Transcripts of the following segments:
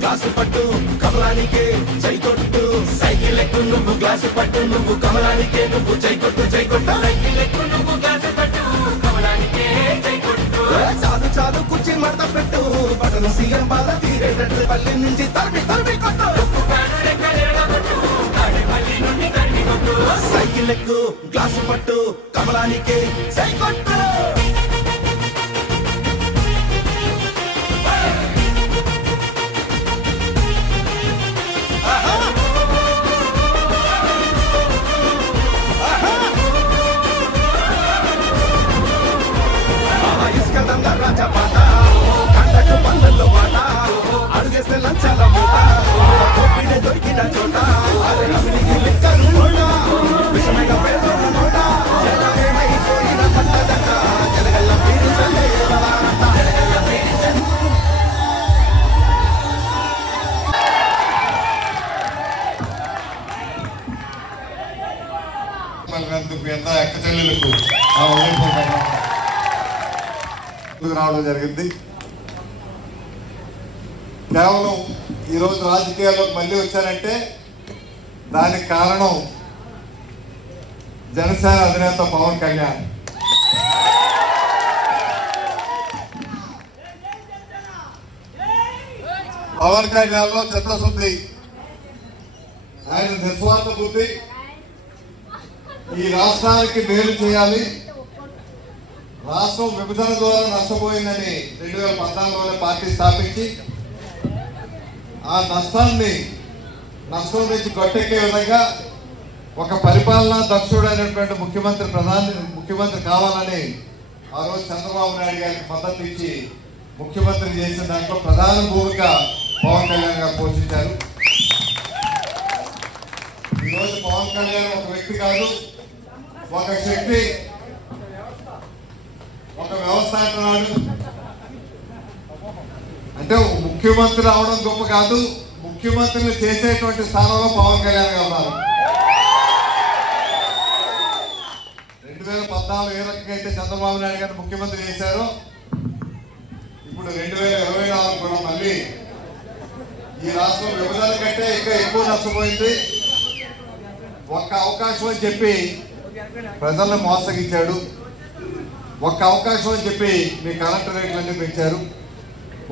Glass పట్టు కమలానికే జై కొట్టు సైకిల్ ఎక్కు నువ్వు గ్లాసు పట్టు నువ్వు కమలానికే నువ్వు జై కొట్టు సైకిల్ ఎక్కు నువ్వు గ్లాసు పట్టు కమలానికే జై కొట్టు చాలు చాలు కుర్చీ మడత పెట్టు బటన్ సీఎం బాధ తీరేటట్టు పల్లి నుంచి తరిమి కొట్టు సైకిల్ ఎక్కు గ్లాసు పట్టు కమలానికే జై కొట్టు రాజపాట కంటకు పల్లెల్లో పాట అడుగేస్తే లంచాల మూట కొప్పిన దొరికిన చోట విషమైన పేదోడు నోట జనమేమైపోయిన పట్టదట జనగల్ల పీడి ఎక్క చెల్లెలకు రావడం జరిగింది. కేవలం ఈరోజు రాజకీయాల్లోకి మళ్ళీ వచ్చారంటే దానికి కారణం జనసేన అధినేత పవన్ కళ్యాణ్. పవన్ కళ్యాణ్లో చిత్తశుద్ధి, ఆయన నిస్వార్థ బుద్ధి, ఈ రాష్ట్రానికి మేలు చేయాలి. రాష్ట్రం విభజన ద్వారా నష్టపోయిందని 2014లోనే పార్టీ స్థాపించి ఆ నష్టం నుంచి గట్టెక్కే విధంగా ఒక పరిపాలనా దక్షుడైనటువంటి ముఖ్యమంత్రి కావాలని ఆ రోజు చంద్రబాబు నాయుడు గారికి మద్దతు ఇచ్చి ముఖ్యమంత్రి చేసిన దాంట్లో ప్రధాన భూమిక పవన్ కళ్యాణ్ గారు పోషించారు. ఈరోజు పవన్ కళ్యాణ్ ఒక వ్యక్తి కాదు, ఒక శక్తి, ఒక వ్యవస్థ అంటున్నాడు. అంటే ముఖ్యమంత్రి అవడం గొప్ప కాదు, ముఖ్యమంత్రిని చేసేటువంటి స్థానంలో పవన్ కళ్యాణ్ గారు ఉన్నారు. 2014 ఏ రకంగా అయితే చంద్రబాబు నాయుడు గారిని ముఖ్యమంత్రి చేశారో ఇప్పుడు 2024 కూడా మళ్ళీ ఈ రాష్ట్రం విభజన కంటే ఇంకా ఎక్కువ నష్టపోయింది. ఒక్క అవకాశం అని చెప్పి ప్రజలను మోసగించాడు. ఒక్క అవకాశం అని చెప్పి మీ కరెంటు రేట్లన్నీ పెంచారు.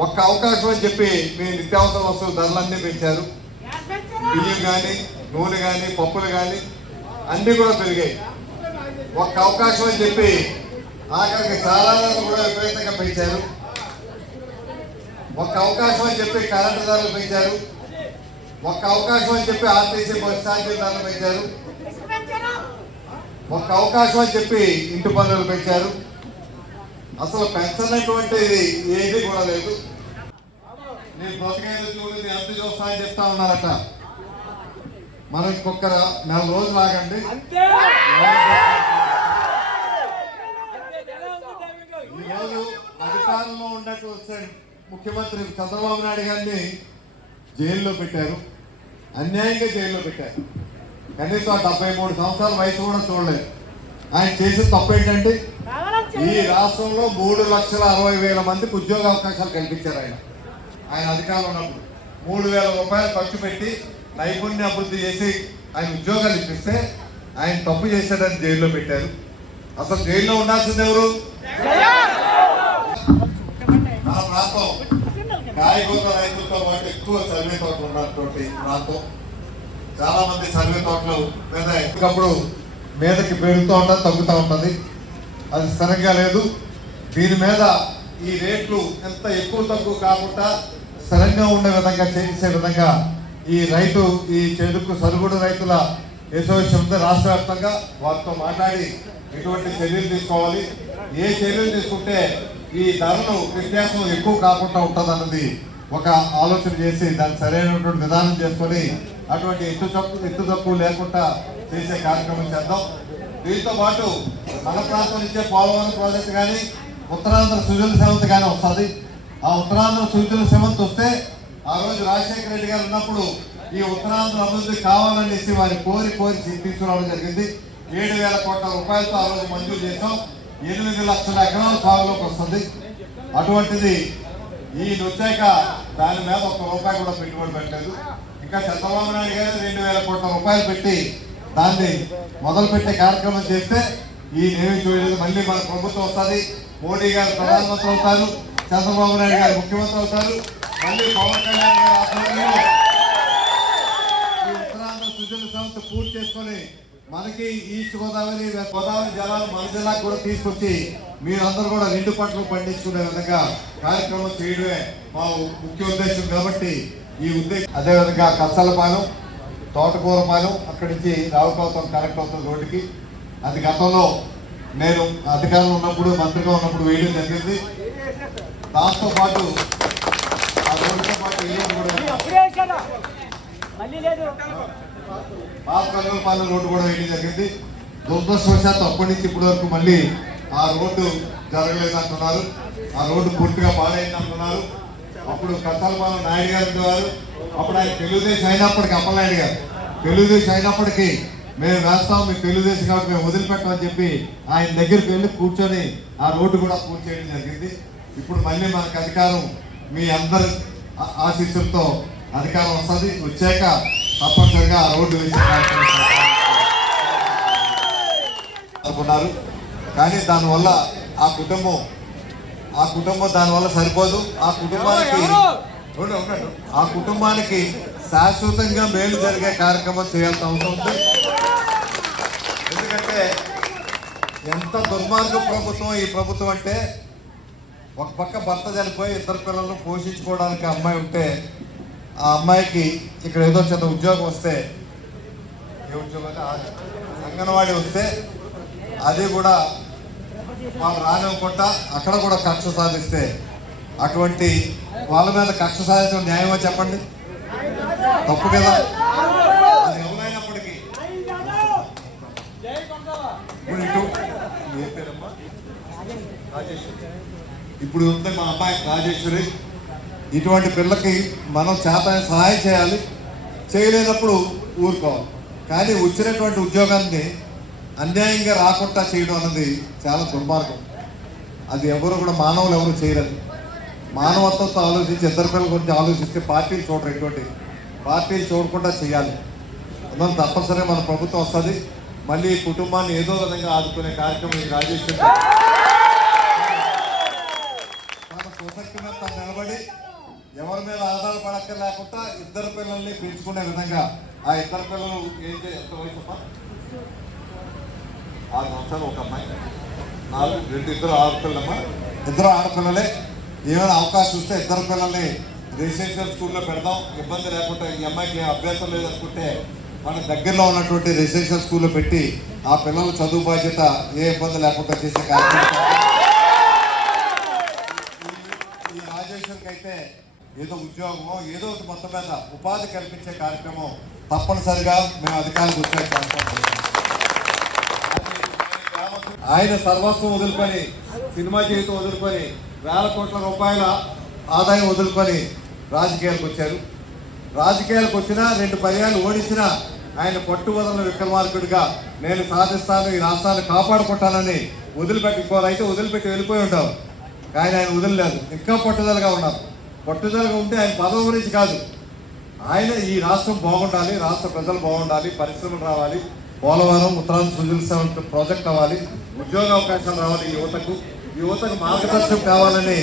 ఒక్క అవకాశం అని చెప్పి మీ నిత్యావసర వస్తువుల ధరలన్నీ పెంచారు. బియ్యం కానీ, నూనె కానీ, పప్పులు కానీ అన్నీ కూడా పెరిగాయి. ఒక్క అవకాశం అని చెప్పి ఆఖరికి సారాలను కూడా విపరీతంగా పెంచారు. ఒక్క అవకాశం అని చెప్పి కరెంటు ధరలు పెంచారు. ఒక్క అవకాశం అని చెప్పి ఆర్టీసీ బస్ ఛార్జీల ధరలు పెంచారు. ఒక్క అవకాశం అని చెప్పి ఇంటి పన్నులు పెంచారు. అసలు పెంచనటువంటిది ఏది కూడా లేదు. నేను బ్రతకేది చూడలేదు, ఎంత చూస్తా అని చెప్తా ఉన్నారట. మనం ఇంకొక 4 రోజులు ఆగండి. ఈరోజు అధికారంలో ఉన్నట్టు ముఖ్యమంత్రి చంద్రబాబు నాయుడు గారిని జైల్లో పెట్టారు, అన్యాయంగా జైల్లో పెట్టారు. కనీసం 73 సంవత్సరాల వయసు కూడా చూడలేదు. ఆయన చేసిన తప్పు ఏంటంటే ఈ రాష్ట్రంలో 3,60,000 మందికి ఉద్యోగ అవకాశాలు కల్పించారు. ఆయన అధికారంలో ఉన్నప్పుడు 3,000 రూపాయలు ఖర్చు పెట్టి నైపుణ్య అభివృద్ధి చేసి ఆయన ఉద్యోగాలు ఇప్పిస్తే ఆయన తప్పు చేశాడని జైల్లో పెట్టారు. అసలు జైల్లో ఉండాల్సింది ఎవరు? మన ప్రాంతం కాయగూర రైతులతో పాటు ఎక్కువ సర్వే తోటలు ఉన్నటువంటి ప్రాంతం. చాలా మంది సర్వే తోటలు మీద ఎప్పటికప్పుడు మీదకి పెరుగుతూ ఉంటుంది, తగ్గుతూ ఉంటుంది. అది స్థిరంగా లేదు. దీని మీద ఈ రేట్లు ఎంత ఎక్కువ తక్కువ కాకుండా స్థిరంగా ఉండే విధంగా చేసే విధంగా ఈ చెరుకు సరుగుడు రైతుల అసోసియేషన్ ఉంది. రాష్ట్ర వ్యాప్తంగా వారితో మాట్లాడి ఎటువంటి చర్యలు తీసుకోవాలి, ఏ చర్యలు తీసుకుంటే ఈ ధరలు వ్యత్యాసం ఎక్కువ కాకుండా ఉంటుంది అన్నది ఒక ఆలోచన చేసి దాన్ని సరైనటువంటి విధానం చేసుకొని అటువంటి ఎత్తు తక్కువ లేకుండా చేసే కార్యక్రమం చేద్దాం. దీంతో పాటు మన ప్రాంతం నుంచే పోలవరం ప్రాజెక్టు కానీ ఉత్తరాంధ్ర సుజల సేవంత్ కానీ వస్తుంది. ఆ ఉత్తరాంధ్ర సుజల సేవంత్ వస్తే ఆ రోజు రాజశేఖర రెడ్డి గారు ఉన్నప్పుడు ఈ ఉత్తరాంధ్ర అభివృద్ధి కావాలనేసి వారి కోరి తీసుకురావడం జరిగింది. 7,000 కోట్ల రూపాయలతో ఆ రోజు మంజూరు చేసాం. 8 లక్షల ఎకరాల సాగులోకి వస్తుంది. అటువంటిది ఈయన వచ్చాక దాని మీద ₹1 కూడా పెట్టుబడి పెట్టలేదు. ఇంకా చంద్రబాబు నాయుడు గారు 2,000 కోట్ల రూపాయలు పెట్టి దాన్ని మొదలుపెట్టే కార్యక్రమం చేస్తే ఈయనేమి చూడలేదు. మళ్ళీ మన ప్రభుత్వం వస్తుంది, మోడీ గారు ప్రధానమంత్రి అవుతారు, చంద్రబాబు నాయుడు గారు ముఖ్యమంత్రి అవుతారు, మళ్ళీ పవన్ కళ్యాణ్ గారు ఆధ్వర్యంలో ఈ ఉత్తరాంధ్ర సుజల సంస్థ పూర్తి చేసుకొని మనకి ఈస్ట్ గోదావరి వెస్ట్ గోదావరి జలాలు మన జిల్లాకు కూడా తీసుకొచ్చి మీరందరూ కూడా 2 పంటలు పండించుకునే విధంగా కార్యక్రమం చేయడమే మా ముఖ్య ఉద్దేశం. కాబట్టి ఈ ఉద్దేశం అదేవిధంగా కచ్చలపాలెం, తోటకూరపాలెం అక్కడి నుంచి రావుకోవతం కనెక్ట్ అవుతుంది రోడ్డుకి. అది గతంలో నేను అధికారంలో ఉన్నప్పుడు మంత్రిగా ఉన్నప్పుడు వేయడం జరిగింది. దాంతో పాటు ఆ రోడ్డుతో పాటు కల్లపాలెం రోడ్డు కూడా వేయడం జరిగింది. దురదృష్టవశాత్తు అప్పటి నుంచి ఇప్పటి వరకు మళ్ళీ ఆ రోడ్డు జరగలేదు అంటున్నారు. ఆ రోడ్డు పూర్తిగా పాడైంది అంటున్నారు. అప్పుడు కచ్చలపాలెం నాయుడు గారు ఉండేవారు. అప్పుడు ఆయన తెలుగుదేశం అయినప్పటికీ, అప్పలనాయుడు గారు తెలుగుదేశం అయినప్పటికీ మేము వేస్తాం, మీకు తెలుగుదేశం కాబట్టి మేము వదిలిపెట్టామని చెప్పి ఆయన దగ్గరికి వెళ్ళి కూర్చొని ఆ రోడ్డు కూడా పూర్తి చేయడం జరిగింది. ఇప్పుడు మళ్ళీ మనకు అధికారం మీ అందరి ఆశీస్సులతో అధికారం వస్తుంది. వచ్చాక తప్పనిసరిగా ఆ రోడ్డు వేసే కార్యక్రమం అనుకున్నారు. కానీ దానివల్ల ఆ కుటుంబం దానివల్ల సరిపోదు. ఆ కుటుంబానికి శాశ్వతంగా మేలు జరిగే కార్యక్రమం చేయాల్సిన అవసరం ఉంది. ఎందుకంటే ఎంత దుర్మార్గ ప్రభుత్వం ఈ ప్రభుత్వం అంటే, ఒక పక్క భర్త చనిపోయి 2 పిల్లలను పోషించుకోవడానికి అమ్మాయి ఉంటే, ఆ అమ్మాయికి ఇక్కడ ఏదో చిన్న ఉద్యోగం వస్తే, ఏ ఉద్యోగం అంగన్వాడీ వస్తే అది కూడా వాళ్ళు రానివ్వకుండా అక్కడ కూడా కక్ష సాధిస్తే, అటువంటి వాళ్ళ మీద కక్ష సాధించడం న్యాయమో చెప్పండి? తప్పు కదా. అది ఎవరైనప్పటికీ ఇప్పుడు ఉంది మా అమ్మాయి రాజేశ్వరి. ఇటువంటి పిల్లకి మనం చేతనే సహాయం చేయాలి, చేయలేనప్పుడు ఊరుకోవాలి. కానీ వచ్చినటువంటి ఉద్యోగాన్ని అన్యాయంగా రాకుండా చేయడం అన్నది చాలా దుర్మార్గం. అది ఎవరు కూడా మానవులు ఎవరు చేయలేదు. మానవత్వంతో ఆలోచించి 2 పిల్లల గురించి ఆలోచిస్తే పార్టీలు చూడరు, ఎటువంటి పార్టీలు చూడకుండా చేయాలి. అందువల్ల తప్పనిసరిగా మన ప్రభుత్వం వస్తుంది. మళ్ళీ ఈ కుటుంబాన్ని ఏదో విధంగా ఆదుకునే కార్యక్రమం రాజేశ్వరి తన స్వశక్తి మీద తను నిలబడి ఎవరి మీద ఆధారపడక్క లేకుండా 2 పిల్లల్ని పెంచుకునే విధంగా ఆ 2 పిల్లలు ఎంత వయసు 6 సంవత్సరాలు ఒక అమ్మాయి, 2 ఆడపిల్లమ్మా, 2 ఆడపిల్లలే. ఏమైనా అవకాశం వస్తే 2 పిల్లల్ని రెసిడెన్షియల్ స్కూల్లో పెడదాం, ఇబ్బంది లేకుండా. ఈ అమ్మాయికి అభ్యాసం లేదనుకుంటే మన దగ్గరలో ఉన్నటువంటి రెసిడెన్షియల్ స్కూల్లో పెట్టి ఆ పిల్లల చదువు బాధ్యత ఏ ఇబ్బంది లేకుండా చేసే కార్యక్రమం. ఈ రాజేశ్వరికి అయితే ఏదో ఉద్యోగమో ఏదో ఒకటి మొత్తం మీద ఉపాధి కల్పించే కార్యక్రమం తప్పనిసరిగా మేము అధికారులకు వచ్చే ఆయన సర్వస్వం వదులుకొని, సినిమా జీవితం వదులుకొని, వేల కోట్ల రూపాయల ఆదాయం వదులుకొని రాజకీయాలకు వచ్చారు. రాజకీయాలకు వచ్చినా 2 పర్యాలు ఓడించినా ఆయన పట్టు వదలని విక్రమార్కుడిగా నేను సాధిస్తాను, ఈ రాష్ట్రాన్ని కాపాడుకుంటానని వదిలిపెట్టుకోవాలైతే వదిలిపెట్టి వెళ్ళిపోయి ఉంటారు. కానీ ఆయన వదిలిలేదు, ఇంకా పట్టుదలగా ఉన్నారు. పట్టుదలగా ఉంటే ఆయన పదవి గురించి కాదు, ఆయన ఈ రాష్ట్రం బాగుండాలి, రాష్ట్ర ప్రజలు బాగుండాలి, పరిశ్రమలు రావాలి, పోలవరం ఉత్తరాంధ్ర సుజల సంస్థ ప్రాజెక్ట్ అవ్వాలి, ఉద్యోగ అవకాశాలు రావాలి, యువతకు మార్గదర్శనం కావాలని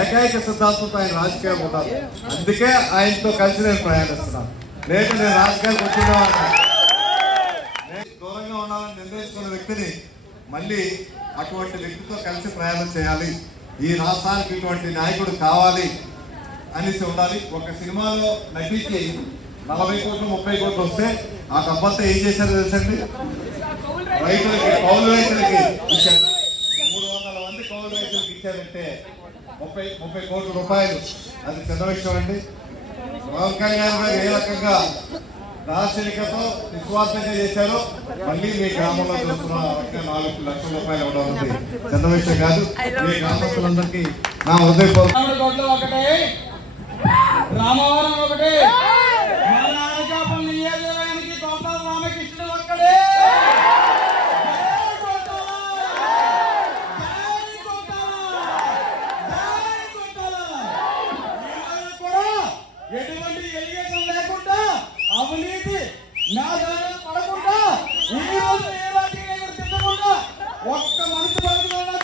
ఏకైక సిద్ధాంతంతో ఆయన రాజకీయాలు ఉన్నారు. అందుకే ఆయనతో కలిసి నేను ప్రయాణిస్తున్నాను. లేక నేను రాజకీయాలకు వచ్చిన దూరంగా ఉండాలని నిర్ణయించుకున్న వ్యక్తిని మళ్ళీ అటువంటి వ్యక్తితో కలిసి ప్రయాణం చేయాలి, ఈ రాష్ట్రానికి ఇటువంటి నాయకుడు కావాలి అనేసి ఉండాలి. ఒక సినిమాలో నటించి 40 కోట్లు 30 కోట్లు వస్తే ఆ డబ్బంతా ఏం చేశారో తెలుసండి? రైతులకి, కౌలు రైతులకి ఇచ్చారు. 300 మంది కౌలు రైతులకు ఇచ్చారంటే 30 కోట్ల రూపాయలు. అది చిన్న విషయం అండి. పవన్ కళ్యాణ్ గారు ఏ రకంగా దార్శనికతో నిస్వార్థంగా చేశారో మళ్ళీ మీ గ్రామంలో చూస్తున్న 4 లక్షల రూపాయలు ఇవ్వడం ఉంది చిన్న విషయం కాదు. మీ గ్రామస్తులందరికీ నా హృదయపూర్వక రామవరం ఒకటి, మా నాన్నకాపల్లి నియోజకవర్గానికి కోట రామకృష్ణుడు ఒక్కడే. కూడా పడకుండా ఈ రోజు ఏ రాజకీయ తిట్టకుండా ఒక్క మనిషి బతుకుతున్నా